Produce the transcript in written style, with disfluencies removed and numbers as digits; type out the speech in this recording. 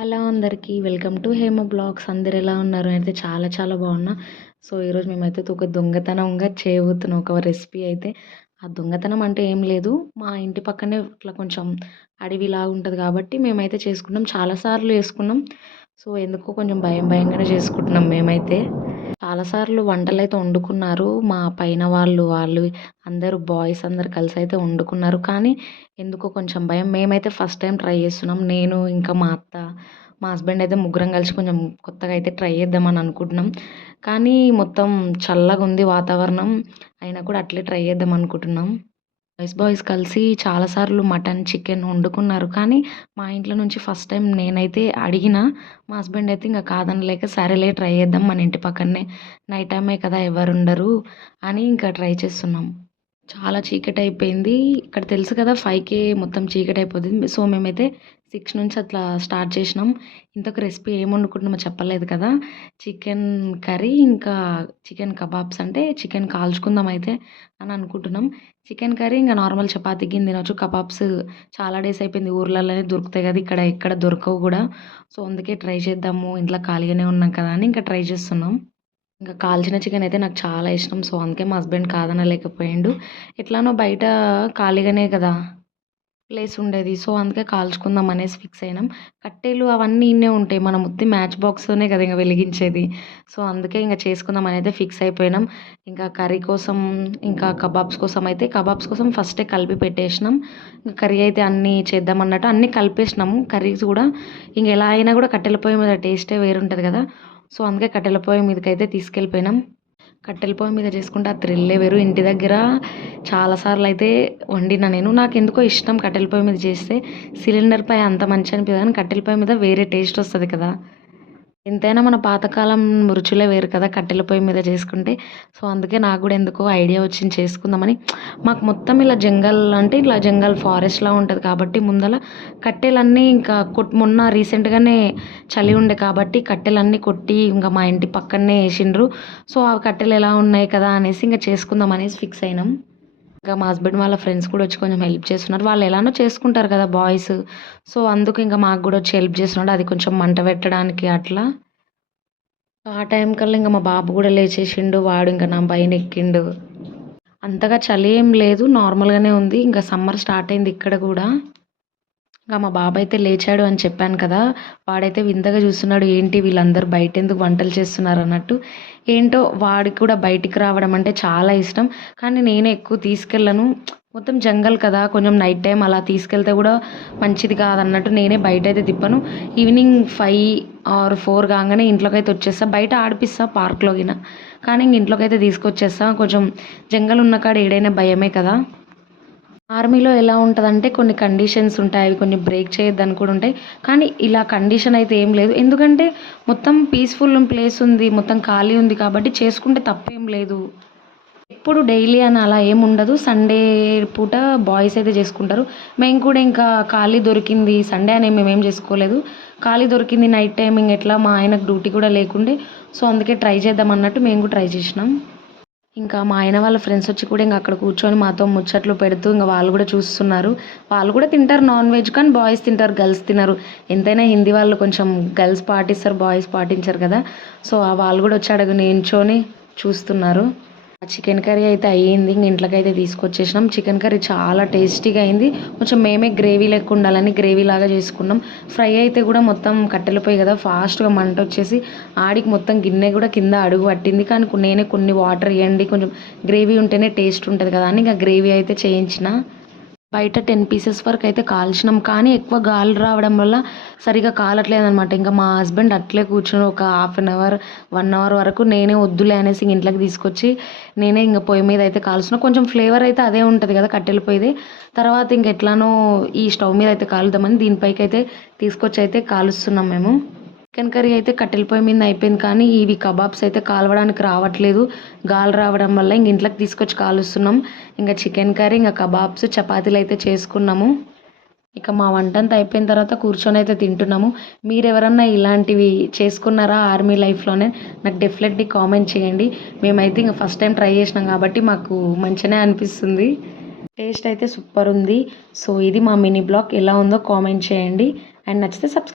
Hello అందరికీ welcome to Hema blogs. అందరు ఎలా ఉన్నారు? అయితే చాలా చాలా బాగున్నా. సో ఈరోజు మేమైతే ఒక దొంగతనంగా చేయబోతున్నాం ఒక రెసిపీ అయితే. ఆ దొంగతనం అంటే ఏం లేదు, మా ఇంటి పక్కనే ఇట్లా కొంచెం అడవిలాగా ఉంటుంది కాబట్టి మేమైతే చేసుకున్నాం. చాలాసార్లు చేసుకున్నాం. సో ఎందుకో కొంచెం భయం భయంగానే చేసుకుంటున్నాం మేమైతే. చాలాసార్లు వంటలైతే వండుకున్నారు మా పైన వాళ్ళు అందరూ బాయ్స్ అందరూ కలిసి అయితే వండుకున్నారు. కానీ ఎందుకో కొంచెం భయం. మేమైతే ఫస్ట్ టైం ట్రై చేస్తున్నాం. నేను ఇంకా మా అత్త, మా హస్బెండ్ అయితే ముగ్గురం కలిసి కొంచెం కొత్తగా అయితే ట్రై చేద్దామని అనుకుంటున్నాం. కానీ మొత్తం చల్లగా ఉంది వాతావరణం, అయినా కూడా అట్లే ట్రై చేద్దాం అనుకుంటున్నాం. బాయ్స్ కలిసి చాలాసార్లు మటన్, చికెన్ వండుకున్నారు. కానీ మా ఇంట్లో నుంచి ఫస్ట్ టైం నేనైతే అడిగిన, మా హస్బెండ్ అయితే ఇంక కాదనలేక సరేలే ట్రై చేద్దాం, మన ఇంటి పక్కనే నైట్ టైమే కదా ఎవరు ఉండరు అని ఇంకా ట్రై చేస్తున్నాం. చాలా చీకటయిపోయింది. ఇక్కడ తెలుసు కదా 5కే మొత్తం చీకటయిపోతుంది. సో మేమైతే 6 నుంచి అట్లా స్టార్ట్ చేసినాం. ఇంతకు రెసిపీ ఏం వండుకుంటున్నామో చెప్పలేదు కదా. చికెన్ కర్రీ ఇంకా చికెన్ కబాబ్స్, అంటే చికెన్ కాల్చుకుందాం అయితే అని అనుకుంటున్నాం. చికెన్ కర్రీ ఇంకా నార్మల్ చపాతీ గిన్నె తినొచ్చు. కబాబ్స్ చాలా డేస్ అయిపోయింది, ఊర్లలోనే దొరుకుతాయి కదా, ఇక్కడ ఎక్కడ దొరకవు కూడా. సో అందుకే ట్రై చేద్దాము, ఇంట్లో ఖాళీగానే ఉన్నాం కదా అని ఇంకా ట్రై చేస్తున్నాం. ఇంకా కాల్చిన చికెన్ అయితే నాకు చాలా ఇష్టం. సో అందుకే మా హస్బెండ్ కాదనలేకపోయిండు. ఎట్లానో బయట ఖాళీగానే కదా ప్లేస్ ఉండేది. సో అందుకే కాల్చుకుందాం అనేసి ఫిక్స్ అయినాం. కట్టెలు అవన్నీ ఇన్నే ఉంటాయి, మనం ఉత్తి మ్యాచ్ బాక్స్తోనే కదా ఇంకా వెలిగించేది. సో అందుకే ఇంకా చేసుకుందాం అనేది ఫిక్స్ అయిపోయినాం. ఇంకా కర్రీ కోసం, ఇంకా కబాబ్స్ కోసం ఫస్టే కలిపి పెట్టేసినాం. ఇంకా కర్రీ అయితే అన్నీ చేద్దాం అన్నట్టు అన్నీ కలిపేసినాము. కర్రీస్ కూడా ఇంక ఎలా అయినా కూడా కట్టెల పొయ్యి మీద టేస్టే వేరుంటుంది కదా. సో అందుకే కట్టెల పొయ్యి మీదకైతే తీసుకెళ్ళిపోయినాం. కట్టెల పొయ్యి మీద చేసుకుంటే ఆ థ్రిల్లే వేరు. ఇంటి దగ్గర చాలాసార్లు అయితే వండిన నేను. నాకు ఎందుకో ఇష్టం కట్టెల పొయ్యి మీద చేస్తే. సిలిండర్ పై అంత మంచి అనిపించదు కానీ కట్టెల పొయ్యి మీద వేరే టేస్ట్ వస్తుంది కదా. ఎంతైనా మన పాతకాలం రుచులే వేరు కదా కట్టెల పొయ్యి మీద చేసుకుంటే. సో అందుకే నాకు కూడా ఎందుకో ఐడియా వచ్చింది చేసుకుందామని. మాకు మొత్తం ఇలా జంగల్, అంటే ఇట్లా జంగల్ ఫారెస్ట్లా ఉంటుంది కాబట్టి ముందల కట్టెలన్నీ ఇంకా మొన్న రీసెంట్గానే చలి ఉండే కాబట్టి కట్టెలన్నీ కొట్టి ఇంకా మా ఇంటి పక్కనే వేసిండ్రు. సో ఆ కట్టెలు ఎలా ఉన్నాయి కదా అనేసి ఇంకా చేసుకుందాం అనేసి ఫిక్స్ అయినాం. ఇంకా మా హస్బెండ్ వాళ్ళ ఫ్రెండ్స్ కూడా వచ్చి కొంచెం హెల్ప్ చేస్తున్నారు. వాళ్ళు ఎలానో చేసుకుంటారు కదా బాయ్స్. సో అందుకు ఇంకా మాకు కూడా వచ్చి హెల్ప్ చేస్తున్నాడు, అది కొంచెం మంట పెట్టడానికి అట్లా. ఆ టైం కల్లా ఇంకా మా బాబు కూడా లేచేసిండు, వాడు ఇంకా నా పైన ఎక్కిండు. అంతగా చలి ఏం లేదు, నార్మల్గానే ఉంది. ఇంకా సమ్మర్ స్టార్ట్ అయింది ఇక్కడ కూడా. ఇంకా మా బాబు అయితే లేచాడు అని చెప్పాను కదా, వాడైతే వింతగా చూస్తున్నాడు, ఏంటి వీళ్ళందరూ బయట ఎందుకు వంటలు చేస్తున్నారు అన్నట్టు. ఏంటో వాడికి కూడా బయటికి రావడం అంటే చాలా ఇష్టం. కానీ నేనే ఎక్కువ తీసుకెళ్ళను, మొత్తం జంగల్ కదా, కొంచెం నైట్ టైం అలా తీసుకెళ్తే కూడా మంచిది కాదన్నట్టు నేనే బయట అయితే తిప్పను. ఈవినింగ్ 5 ఆర్ 4 కాగానే ఇంట్లోకి అయితే వచ్చేస్తా. బయట ఆడిపిస్తా పార్క్లో గిన, కానీ ఇంక ఇంట్లోకి అయితే తీసుకొచ్చేస్తా. కొంచెం జంగల్ ఉన్న కాడ ఏడైనా భయమే కదా. ఆర్మీలో ఎలా ఉంటదంటే కొన్ని కండిషన్స్ ఉంటాయి, అవి కొన్ని బ్రేక్ చేయొద్దని కూడా ఉంటాయి. కానీ ఇలా కండిషన్ అయితే ఏం లేదు, ఎందుకంటే మొత్తం పీస్ఫుల్ ప్లేస్ ఉంది, మొత్తం ఖాళీ ఉంది కాబట్టి చేసుకుంటే తప్పేం లేదు. ఎప్పుడు డైలీ అని అలా ఏమి ఉండదు. సండే పూట బాయ్స్ అయితే చేసుకుంటారు. మేము కూడా ఇంకా ఖాళీ దొరికింది సండే అని మేమేం చేసుకోలేదు. ఖాళీ దొరికింది నైట్ టైమింగ్, ఎట్లా మా ఆయనకు డ్యూటీ కూడా లేకుండే. సో అందుకే ట్రై చేద్దాం అన్నట్టు మేము కూడా ట్రై చేసినాం. ఇంకా మా ఆయన వాళ్ళ ఫ్రెండ్స్ వచ్చి కూడా ఇంక అక్కడ కూర్చొని మాతో ముచ్చట్లు పెడుతూ ఇంకా వాళ్ళు కూడా చూస్తున్నారు. వాళ్ళు కూడా తింటారు నాన్ వెజ్, కానీ బాయ్స్ తింటారు, గర్ల్స్ తినరు. ఎంతైనా హిందీ వాళ్ళు కొంచెం గర్ల్స్ పాటిస్తారు, బాయ్స్ పాటించరు కదా. సో వాళ్ళు కూడా వచ్చి అడుగు నించొని చూస్తున్నారు. చికెన్ కర్రీ అయితే అయ్యింది, ఇంక ఇంట్లోకి అయితే తీసుకొచ్చేసినాం. చికెన్ కర్రీ చాలా టేస్టీగా అయింది. కొంచెం మేమే గ్రేవీ లెక్క ఉండాలని గ్రేవీ లాగా చేసుకున్నాం. ఫ్రై అయితే కూడా మొత్తం కట్టెలు పోయి కదా, ఫాస్ట్గా మంట వచ్చేసి ఆడికి మొత్తం గిన్నె కూడా కింద అడుగు పట్టింది. కానీ నేనే కొన్ని వాటర్ ఇవ్వండి, కొంచెం గ్రేవీ ఉంటేనే టేస్ట్ ఉంటుంది కదా అని ఇంకా గ్రేవీ అయితే చేయించిన. బయట 10 పీసెస్ వరకు అయితే కాల్చినాం, కానీ ఎక్కువ గాలి రావడం వల్ల సరిగా కాలట్లేదు అనమాట. ఇంకా మా హస్బెండ్ అట్లే కూర్చొని ఒక 1/2 అవర్ 1 అవర్ వరకు నేనే వద్దులే అనేసి ఇంట్లోకి తీసుకొచ్చి నేనే ఇంకా పొయ్యి మీద అయితే కాల్చిన. కొంచెం ఫ్లేవర్ అయితే అదే ఉంటుంది కదా కట్టెల పొయ్యిది. తర్వాత ఇంక ఎట్లానో ఈ స్టవ్ మీద అయితే కాలుద్దామని దీనిపైకి అయితే తీసుకొచ్చి అయితే కాలుస్తున్నాం మేము. చికెన్ కర్రీ అయితే కట్టెల పొయ్యి మీద అయిపోయింది, కానీ ఇవి కబాబ్స్ అయితే కాలవడానికి రావట్లేదు, గాలి రావడం వల్ల ఇంక ఇంట్లోకి తీసుకొచ్చి కాలుస్తున్నాం. ఇంకా చికెన్ కర్రీ, ఇంకా కబాబ్స్, చపాతీలు అయితే చేసుకున్నాము. ఇక మా వంట అంతా అయిపోయిన తర్వాత కూర్చొని అయితే తింటున్నాము. మీరు ఎవరన్నా ఇలాంటివి చేసుకున్నారా ఆర్మీ లైఫ్లోనే? నాకు డెఫినెట్లీ కామెంట్ చేయండి. మేమైతే ఇంకా ఫస్ట్ టైం ట్రై చేసినాం కాబట్టి మాకు మంచిగానే అనిపిస్తుంది. టేస్ట్ అయితే సూపర్ ఉంది. సో ఇది మా మినీ బ్లాగ్, ఎలా ఉందో కామెంట్ చేయండి. అండ్ నచ్చితే సబ్స్క్రైబ్